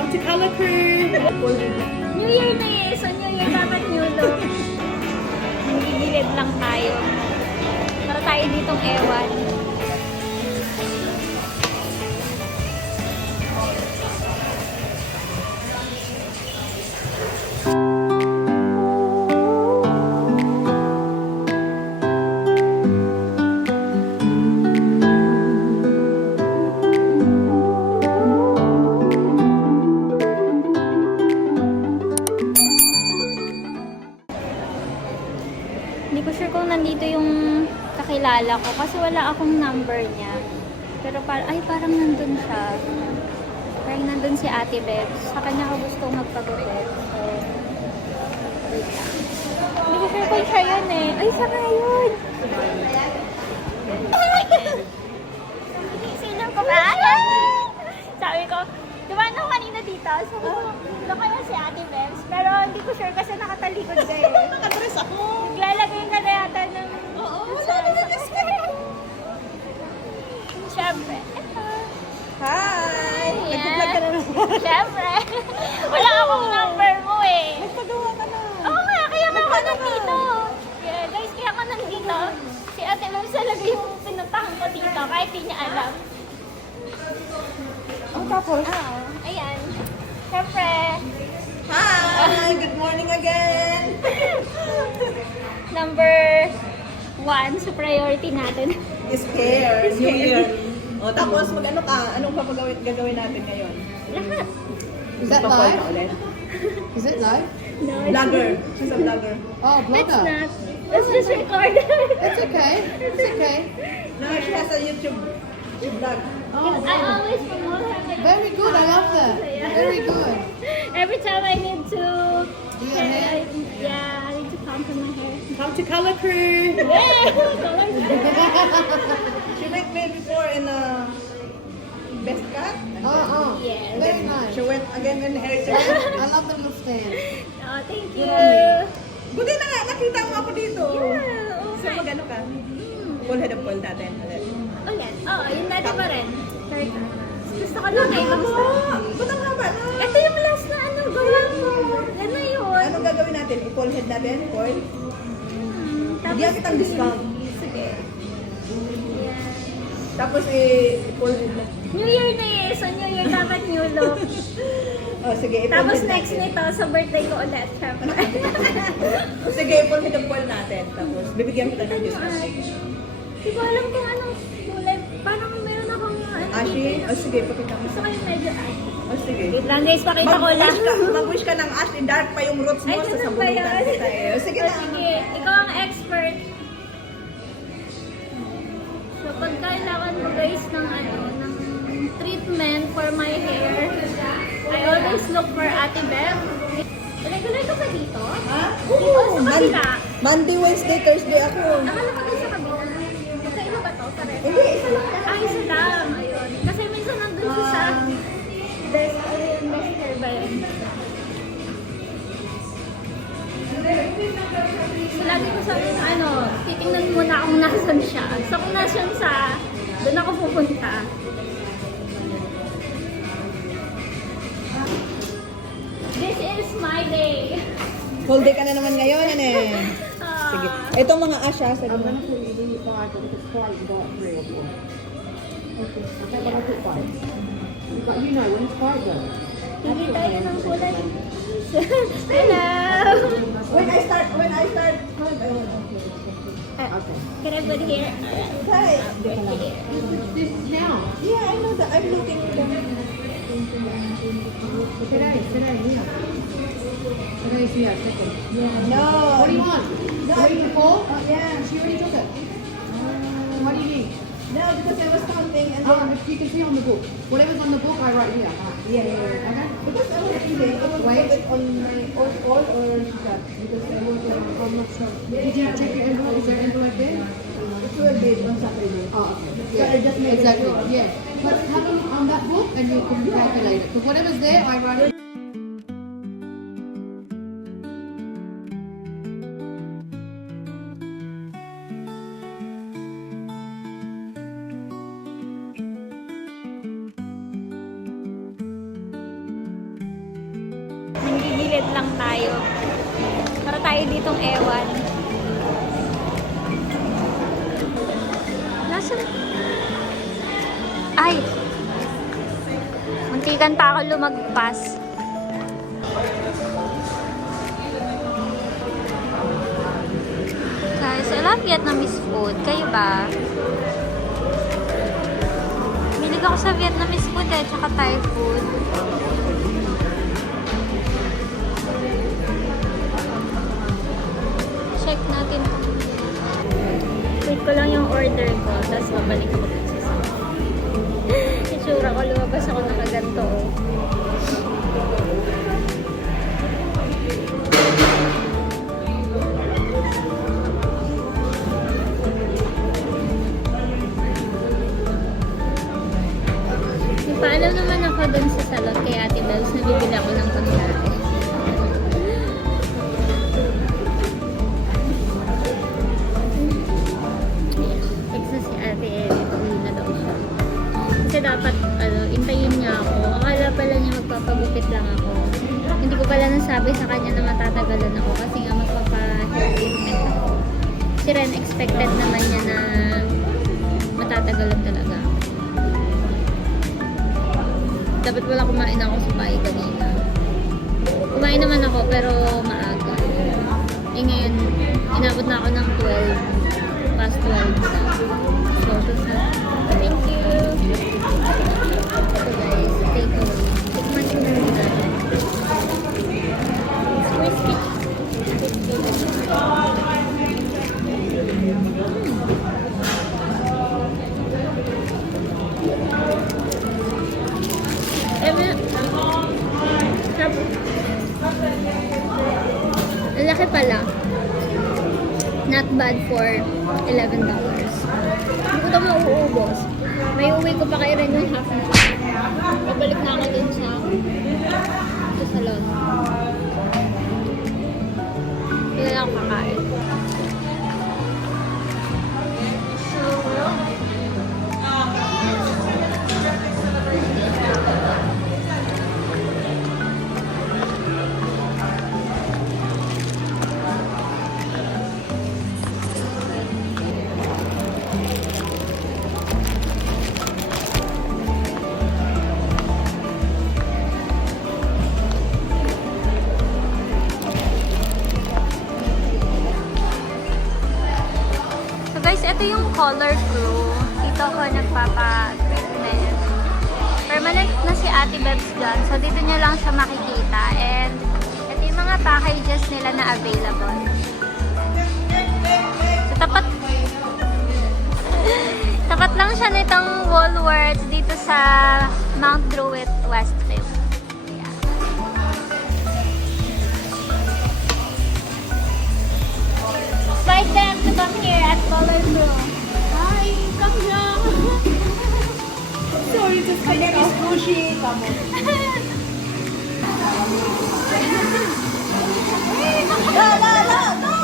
Come to Color Crew! New Year na eh. So New Year dapat new look. Nagigilid lang tayo. Para tayo ditong ewan. Hindi ko sure kung nandito yung kakilala ko kasi wala akong number niya. Pero parang nandun siya. Parang nandun si Ate Bebs. Sa kanya ko gusto magpagupit. So, wait lang. Hindi ko sure kung siya yun eh. Ay, siya nga yun! Sino ko ba? Sabi ko, dumaan ako kanina dito. So, doon kaya si Ate Bebs. Pero hindi ko sure kasi nakatalikod ka eh. Nakadress ako! Naglalagay ka na yata ng... Oo, wala naman yung Siyempre, eto. Hi! Ayan. Nag-vlog ka na naman. Siyempre. Wala akong number mo eh. Nagpagawa ka na. Oo nga, kaya nga ako nandito. Yeah, guys, kaya ako nandito. Si Ate Ma'am talaga yung pinuntahan ko dito kahit di niya alam. Oh, tapos? Oo, ayan. Siyempre. Hi! Good morning again! Number 1 sa priority natin. Is here. New Year. O, tapos mag-ano ka? Anong gagawin natin ngayon? Lahat. Is that Magpa-call live? ka ulit? Is it live? No, it's Vlogger. She's a vlogger. Oh, It's blogger. not. Let's just record. It's okay. It's okay. No, she has a YouTube vlog. Oh, I always promote her. Like, very good. I love that. Very good. every time I need to, Do your hair? yeah, I need to contour my hair. Come to Color Crew! Yeah, She met me before in a best cut. Yes. Very nice. She went again in hair I salon. love the little stand. Oh, thank you. Buti na nga, nakita mo ako dito. Yeah, So okay. mag-ano ka? Full head of coil natin. Ulit. Oo, yung dati pa rin. Third time. Gusto ko lang eh. Kamusta? Ba't ang haba na? Ito yung last na ano, gawa ko. Yan na yun. Anong gagawin natin? I-full head natin? Coil? Tapos, Bigyan kitang discount. sige. Yeah. Tapos i-full head natin. New Year na eh. So New Year dapat new look. Oh, sige, i-full Tapos head next natin. nito, sa birthday ko ulit, syempre. Sige, full head of coil natin. Tapos bibigyan kita ng discount. Hindi ko alam kung anong kulay. Parang meron akong ano Ashi? dito. Oh, sige, pakita mo. Gusto ko yung medyo ashy. Oh, sige. Wait lang guys, pakita ko lang. Mag-wish ka ng ash, dark pa yung roots mo, Ay, ganun ba sasabunutan yun? kita eh. Oh, sige O, na. sige, ikaw ang expert. So, pag kailangan mo guys ng ano, ng treatment for my hair, I always look for Ate Bev. Regular ka ba dito? Ha? Dito sa kabila. Monday, Wednesday, Thursday ako. Akala ko doon sa kabila. Magkaiba ba to? Pareho? Hindi, isa lang. Isa lang. Ayun. Kasi minsan nandun siya sa desk. Ayun, desk hair ba yun? So, lagi ko sabi na ano, titingnan muna kung nasan siya. So, kung nasan siya, doon ako pupunta. This is my day. Full day ka na naman ngayon, ano eh. Ah, Sige. Itong mga ash, ha, sabi I'm mo. going to put you in 5, but if it's 5, you got 3 or 4. Okay, but I'll put 5. You know, when it's 5 though. Pili tayo ng kulay. Hello! When I start, Okay. Can I put here? Hi. This is now. Yeah, I know that. I'm looking for them. Today's here. Today's here, second. No. What do you want? 3 to 4? Oh, yeah. She already took it. What do you need? No, because I was counting and If you can see on the book. Whatever's on the book, I write here. yeah. Okay? Because I was thinking, I will Wait. put it on my old call or that. Because I want to, I'm not sure. Did you check your envelope? Is there an envelope there? it will be on Saturday. Oh, okay. So I just made it Exactly. wrong. Yeah. But have a look on that book and you can calculate it. So whatever's there, I write it. lang tayo. Para tayo ditong ewan. Nasaan? Ay! Muntikan pa ako lumagpas. Guys, I love Vietnamese food. Kayo ba? Milig ako sa Vietnamese food tsaka Thai food. Check natin. Wait ko lang yung order ko, tapos babalik ako dun sa sa. Itsura ko, lumabas ako nakaganto. Paalam naman ako dun sa salon kay Ate Bells na bibili ako ng pagkain. Text na si Ate Edith, uwi na daw siya. Kasi dapat, intayin niya ako. Akala pala niya magpapagupit lang ako. Hindi ko pala nasabi sa kanya na matatagalan ako kasi nga magpapa-hair treatment ako. Si Ren, expected naman niya na matatagalan talaga. Dapat wala kumain ako sa bahay kanina. Kumain naman ako pero maaga. Eh ngayon, inabot na ako ng 12. Past 12 na. So, thank you. Ito guys, take away. Tikman ko na rin natin. It's crispy. Laki pala. Not bad for $11. Hindi ko ito mauubos. May uwi ko pa kay Ren yung half na. Pabalik na ako dun sa salon. Hindi na ako kakain. Guys, ito yung color crew. Dito ako nagpapa-treatment. Permanent na si Ate Bebs dyan. So, dito niya lang siya makikita. And, ito yung mga packages nila na available. So, tapat lang siya nitong Woolworths dito sa Mount Druitt, Westview. Invite them to come here at Color Crew. Hi, come here. Sorry to say that is pushy. Come on. No.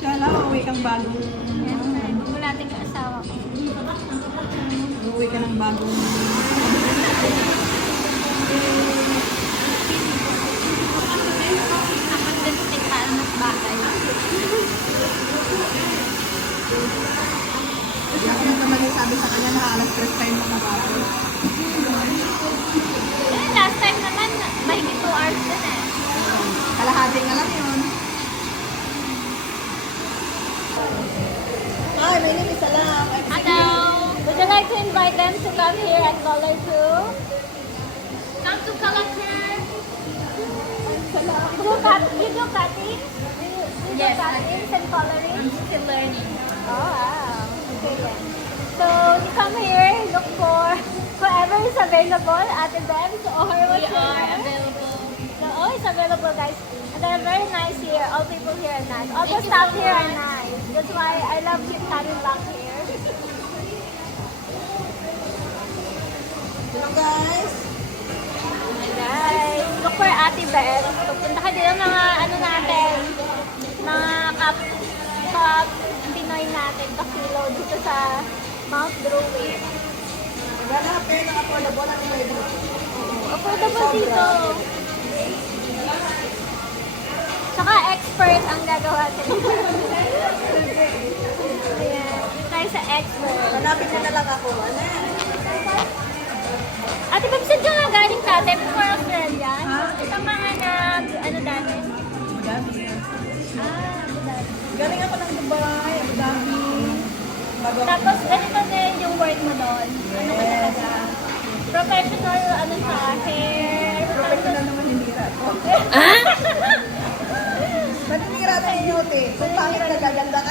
Kala, uwi kang bagong... Yes, ma'am. Bumulating ka asawa ko. Uwi ka ng bagong... Dapat lipstick para mas bagay. Kasi ako naman yung sabi sa kanya na alas 3 tayo makabagay. Eh, last time naman, mahigit 2 hours din eh. Kalahati nga lang yun. Hi, my name is Salam. Hello! Would you like to invite them to come here at Color Crew? Come to Color Crew! You do cutting? You do cuttings and coloring? I'm still learning. Oh, wow. Okay then. So, you come here, look for whoever is available at the Bebs or what's your name? Available. So, always available, guys. And they're very nice here. All people here are nice. All the staff here are nice. That's why I love coming back here. Hello guys. Guys, look for Ate Beth. Pupunta ka din ng mga ano natin, mga top Pinoy natin, kakilo dito sa Mount Druid. Ganap kayo ng affordable ang pwede. Affordable dito. Tsaka expert ang gagawa sila. Ayan, dito tayo sa expert. Hanapin mo na lang ako. Ano yan? Ate Babs, saan ka nga galing dati before Australia? Ha? Ito mga ano dati? Madami. Abu Dhabi. Galing ako ng Dubai, Abu Dhabi. Bago ako. Tapos ganito din yung work mo doon. Ano ka talaga? Professional, ano sa hair. Professional naman hindi rin. Naninira na yung yote. Kung pangit na gaganda ka,